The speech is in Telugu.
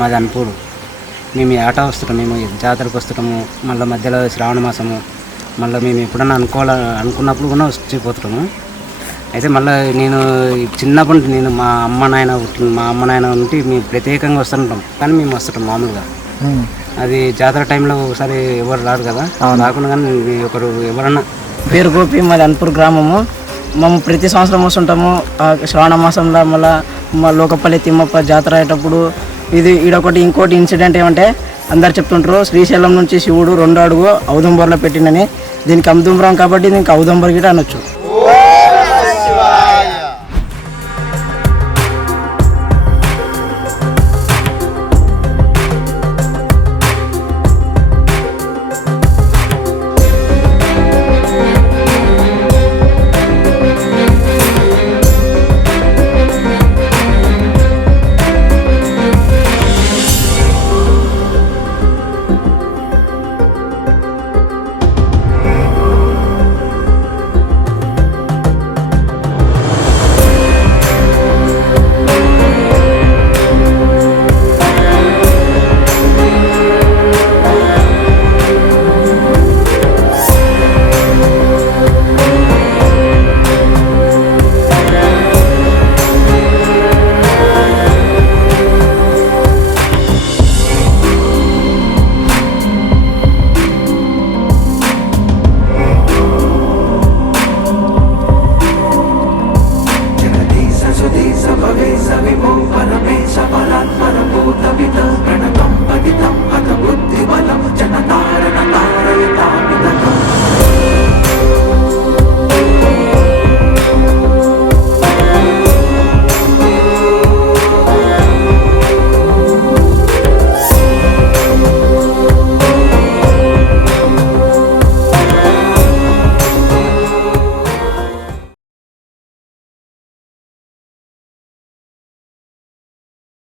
మాది అన్పూరు. మేము ఈ ఆట వస్తుంటాం, మేము జాతరకు వస్తుంటాము. మళ్ళీ మధ్యలో శ్రావణ మాసము, మళ్ళీ మేము ఎప్పుడన్నా అనుకున్నప్పుడు కూడా వచ్చిపోతున్నాము. అయితే మళ్ళీ నేను చిన్నప్పటి నుంచి నేను మా అమ్మ నాయన ఉంటే మేము ప్రత్యేకంగా వస్తుంటాం, కానీ మేము వస్తుంటాం మామూలుగా. అది జాతర టైంలో ఒకసారి ఎవరు రారు కదా, రాకుండా కానీ ఒకరు ఎవరన్నా. పేరు గోపి, మాది అన్పూర్ గ్రామము. మేము ప్రతి సంవత్సరం వస్తుంటాము. శ్రావణ మాసంలో మళ్ళీ మా లోకపల్లి తిమ్మప్ప జాతర అయ్యేటప్పుడు ఈడొకటి ఇంకోటి ఇన్సిడెంట్ ఏమంటే అందరు చెప్తుంటారు, శ్రీశైలం నుంచి శివుడు 2 అడుగు ఔదుంబర్లో పెట్టినని. దీనికి అమ్దుంబరం కాబట్టి దీనికి ఔదుంబర్ గిట అనొచ్చు.